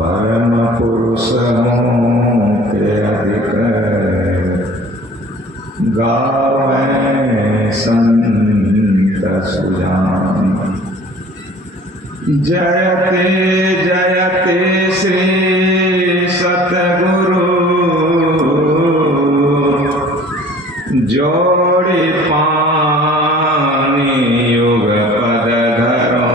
परम पुरुष के अधिक गावें संत सुजान। जयते जयते श्री सतगुरु जोड़ी पानी युग पद धरो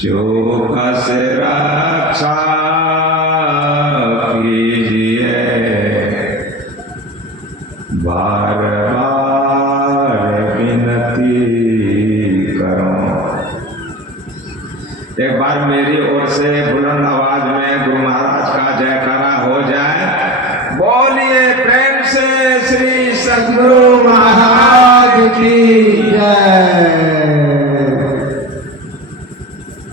चौकस रक्षा कीजिए बार बार विनती करो। एक बार मेरी ओर से बुलंद आवाज में गुरु महाराज का जयकारा हो जाए। बोलिए प्रेम से श्री सतगुरु महाराज की जय।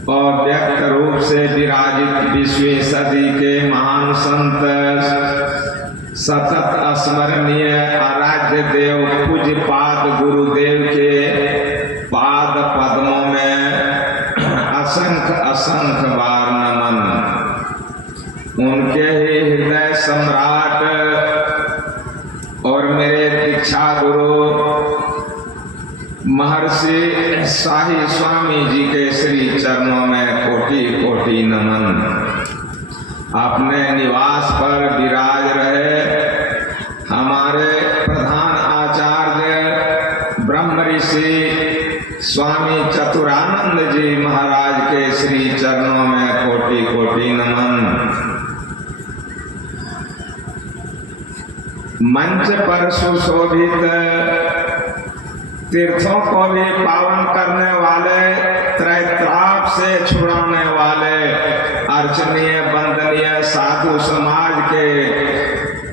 और व्यक्त रूप से विराजित 20वीं सदी के महान संत सतत स्मरणीय आराध्य देव पूज्य पाद गुरुदेव के पाद पद्मों में असंख्य असंख्य बार नमन। उनके ही हृदय सम्राट और मेरे दीक्षा गुरु महर्षि शाही स्वामी जी के श्री चरणों में कोटि कोटि नमन। अपने निवास पर विराज रहे हमारे प्रधान आचार्य ब्रह्म ऋषि स्वामी चतुरानंद जी महाराज के श्री चरणों में कोटि कोटि नमन। मंच पर सुशोभित तीर्थों को भी पावन करने वाले, त्रैत्राप से छुड़ाने वाले अर्चनीय वंदनीय साधु समाज के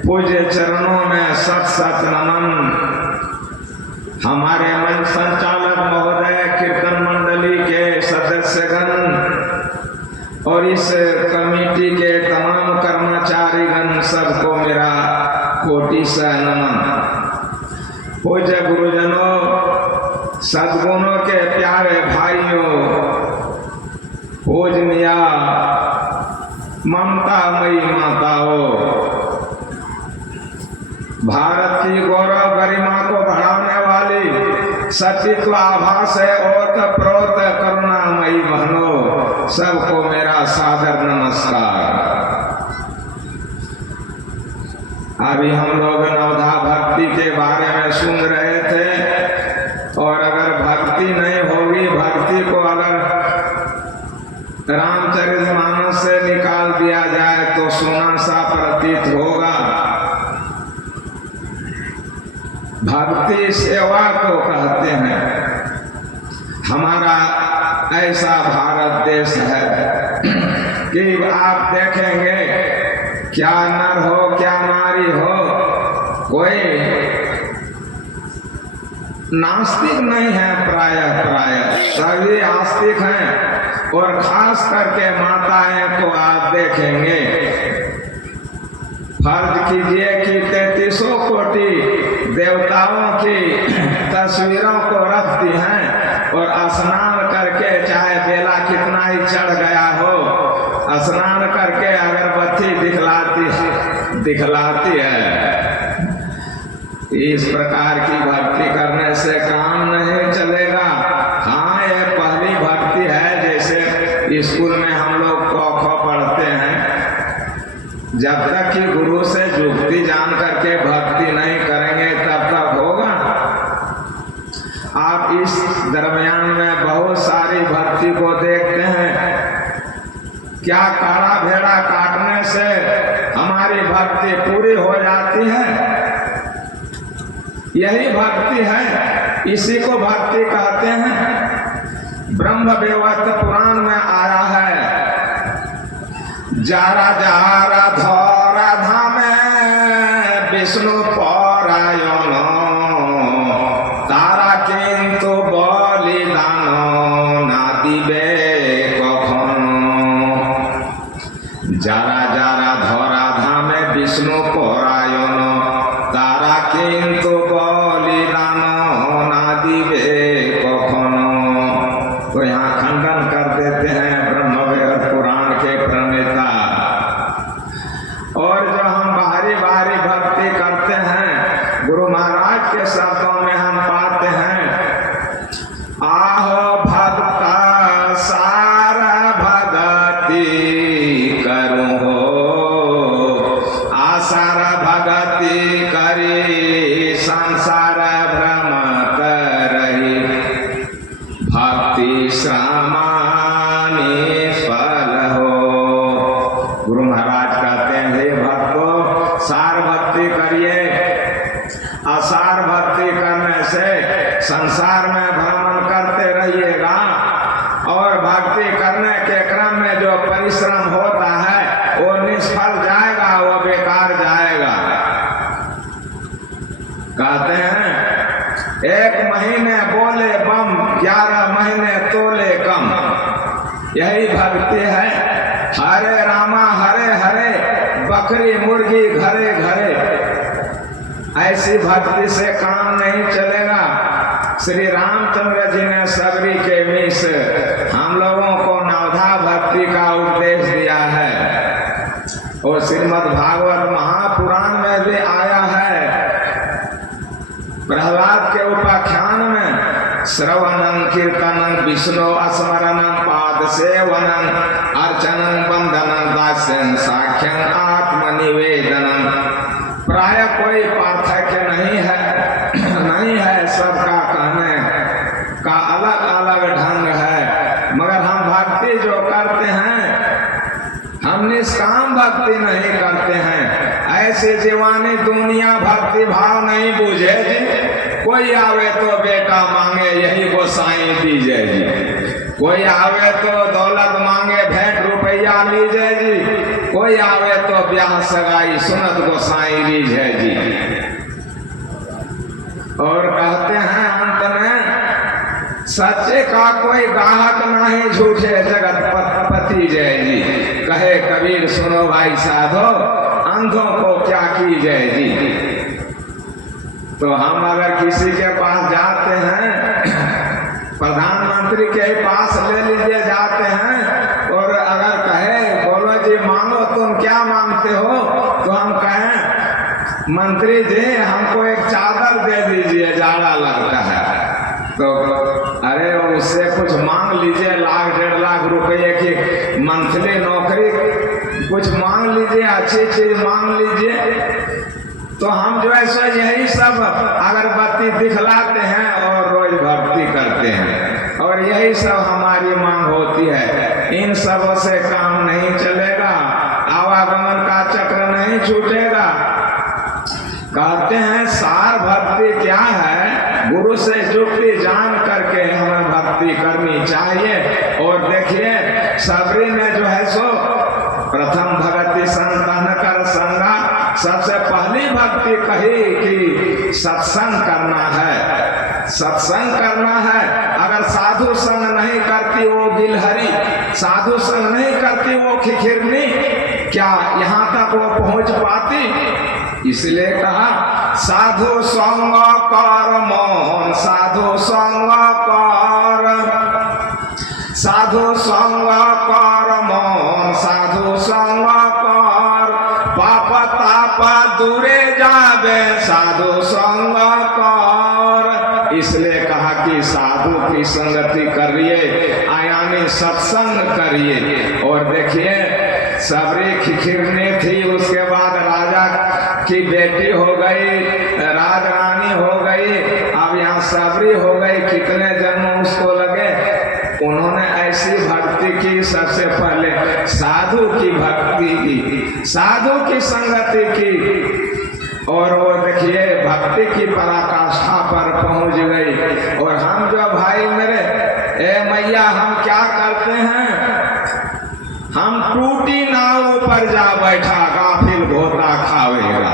पूज्य चरणों में सत सत नमन। हमारे मंच संचालक महोदय, कीर्तन मंडली के सदस्यगण और इस कमेटी के तमाम कर्मचारीगण, सबको मेरा कोटि से नमन। पूज्य गुरुजनों, सद्गुणों के प्यारे भाइयों, पूजनीया ममतामयी माताओं, भारत की गौरव गरिमा को बढ़ाने वाली सचित्व आभास ओत प्रोत करुणामयी बहनों, सबको मेरा सादर नमस्कार। अभी हम लोग नवधा भक्ति के बारे में सुन रहे थे, और अगर भक्ति नहीं होगी, भक्ति को अगर रामचरितमानस से निकाल दिया जाए तो सोना सा प्रतीत होगा। भक्ति सेवा को कहते हैं। हमारा ऐसा भारत देश है कि आप देखेंगे, क्या नर हो क्या नारी हो, कोई नास्तिक नहीं है। प्राय सभी आस्तिक हैं। और खास करके माताएं को आप देखेंगे, फर्ज कीजिए कि 33 कोटि देवताओं की तस्वीरों को रखती हैं, और स्नान करके, चाहे बेला कितना ही चढ़ गया हो, स्नान करके अगरबत्ती दिखलाती है। इस प्रकार की भक्ति करने से काम नहीं चलेगा। हाँ, ये पहली भक्ति है, जैसे स्कूल में हम लोग क ख पढ़ते हैं। जब तक कि गुरु से जुक्ति जान करके भक्ति नहीं करेंगे, तब तक होगा। आप इस दरमियान में बहुत सारी भक्ति को देखते हैं। क्या काला भेड़ा काटने से हमारी भक्ति पूरी हो जाती है? यही भक्ति है, इसी को भक्ति कहते हैं। ब्रह्म वेवत पुराण में आया है, जारा जारा धरा धामे विष्णु परायण तारा किंतु बलिदान ना दिबे कखनो। जारा जारा धरा धामे विष्णु परायण तारा किंतु बलिदान ना दिबे कखनो। तो यहाँ खंडन कर देते हैं ब्रह्म वेद पुराण के भगति करूं हो, आसार भगति करी संसार भ्रम करही, भक्ति श्रमानी फल हो। गुरु महाराज कहते हैं, हे भक्तों, सार भक्ति करिए। असार भक्ति करने से संसार में भ्रमण करते रहिएगा और भक्ति करने के क्रम में जो परिश्रम होता है वो निष्फल जाएगा, वो बेकार जाएगा। कहते हैं, 1 महीने बोले बम, 11 महीने तोले कम। यही भक्ति है। हरे रामा हरे हरे, बकरी मुर्गी घरे घरे। ऐसी भक्ति से काम नहीं चलेगा। श्री रामचंद्र जी ने सबरी के मीस हम लोगों को नवधा भक्ति का उपदेश दिया है और श्रीमद् भागवत महापुराण में भी आया है। प्रहलाद के उपाख्यान में श्रवणं कीर्तनं विष्णु स्मरणं पाद सेवनं अर्चनं वंदनं दास्यं साख्यं आत्मनिवेदनं। प्राय कोई पार्थक्य नहीं है सबका कहने का अलग अलग ढंग है, मगर हम भक्ति जो करते हैं हम निष्काम भक्ति नहीं करते हैं। ऐसी दीवानी दुनिया भक्ति भाव नहीं बूझे जी। कोई आवे तो बेटा मांगे, यही गोसाई दीजिए जी। कोई आवे तो दौलत मांगे, भेंट रुपया लीजिए जी। कोई आवे तो ब्याह सगाई, सुनत गोसाई लीजिए जी। और कहते हैं अंत में, सच्चे का कोई गाहक नहीं, झूठे जगत पति जय जी। कहे कबीर सुनो भाई साधो, अंधों को क्या की जय जी। तो हम अगर किसी के पास जाते हैं, प्रधानमंत्री के पास ले लीजिए जाते हैं, और अगर कहे बोलो जी मांगो, तुम क्या मांगते हो, तो हम कहें मंत्री जी हमको एक चादर दे दीजिए, जाड़ा लगता है। तो अरे उससे कुछ मांग लीजिए, 1,00,000 1.5 लाख रुपए की मंथली नौकरी, कुछ मांग लीजिए, अच्छी चीज मांग लीजिए। तो हम जो है सो यही सब अगरबत्ती दिखलाते हैं और रोज भक्ति करते हैं, और यही सब हमारी मांग होती है। इन सबों से काम नहीं चलेगा, आवागमन का चक्र नहीं छूटेगा। कहते हैं सार भक्ति क्या है, गुरु से जुक्ति जान करके हमें भक्ति करनी चाहिए। और देखिए सबरी ने जो है सो प्रथम भगति संतन कर संगा, सबसे पहली भक्ति कही कि सत्संग करना है, सत्संग करना है। अगर साधु संग नहीं करती वो गिलहरी, साधु संग नहीं करती वो खिखिरनी, क्या यहाँ तक वो पहुंच पाती? इसलिए कहा साधु संग कर मोहन, साधु संग कर, साधु संग कर मोहन, साधु संग कर, पाप ताप दूरे जावे, साधु संग कर। इसलिए कहा कि साधु की संगति करिए, यानी सत्संग करिए। और देखिए सबरी खिखिरनी थी, उसके बाद राजा की बेटी हो गई, राजरानी हो गई, अब यहाँ सबरी हो गई। कितने जन्म उसको लगे। उन्होंने ऐसी भक्ति की, सबसे पहले साधु की भक्ति की, साधु की संगति की, और वो देखिए भक्ति की पराकाष्ठा पर पहुंच गई। और हम जो भाई मेरे, ए मैया हम क्या करते हैं, हम टूटी नाव पर जा बैठा, गाफिल घोटा खावेगा।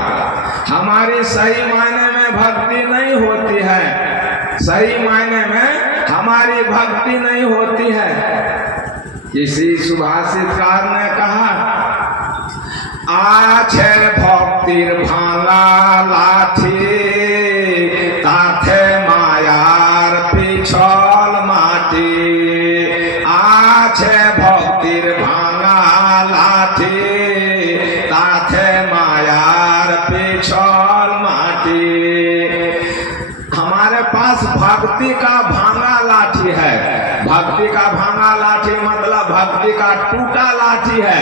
हमारी सही मायने में भक्ति नहीं होती है, सही मायने में हमारी भक्ति नहीं होती है। किसी सुभाषितकार ने कहा, आछे भक्तिर भांगा लाठी, ताथे मायार पिछल माटी। आछे भक्तिर भांगा लाठी, ताथे मायार पिछल माटी। हमारे पास भक्ति का भांगा लाठी है। भक्ति का भांगा लाठी मतलब भक्ति का टूटा लाठी है।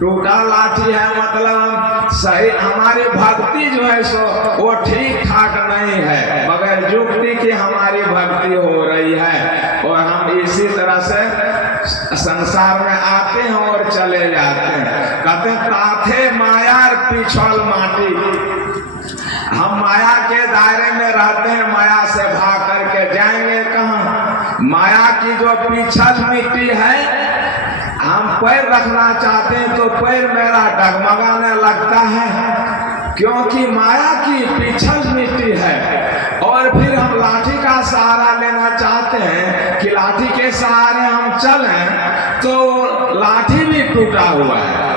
टूटा लाठी है मतलब सही हमारी भक्ति जो है सो वो ठीक ठाक नहीं है, बगैर युक्ति की हमारी भक्ति हो रही है और हम इसी तरह से संसार में आते हैं और चले जाते हैं। कहते हैं ताथे मायार पिछल माटी, हम माया के दायरे में रहते हैं, माया से भाग करके जाएंगे कहाँ? माया की जो पिछल मिट्टी है, हम पैर रखना चाहते हैं तो पैर मेरा डगमगाने लगता है, क्योंकि माया की पिछल मिट्टी है। और फिर हम लाठी का सहारा लेना चाहते हैं कि लाठी के सहारे हम चलें, तो लाठी भी टूटा हुआ है।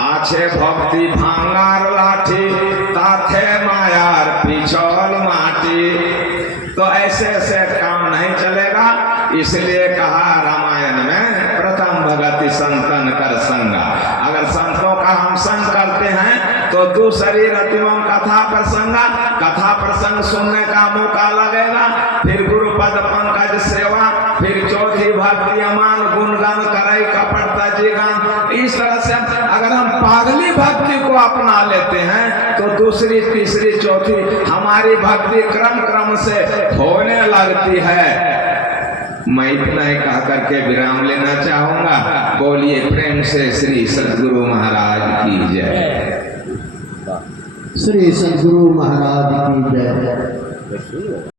आछे भक्ति भांगार लाठी, ताथे मायार पिछल माटी। तो ऐसे ऐसे काम नहीं चलेगा, इसलिए कहा रामायण में प्रथम भगति संतन कर संगा। अगर संतों का हम संग करते हैं तो दूसरी रतिमम कथा प्रसंगा, कथा प्रसंग सुनने का मौका लगेगा, फिर गुरु पद पंकज सेवा, फिर चौथी भक्ति अमान गुणगान करे कपटता जीगान। इस तरह से अगर हम पागली भक्ति को अपना लेते हैं तो दूसरी तीसरी चौथी हमारी भक्ति क्रम क्रम से होने लगती है। मैं इतना ही कह करके विराम लेना चाहूंगा। बोलिए प्रेम से श्री सद्गुरु महाराज की जय। श्री सद्गुरु महाराज की जय।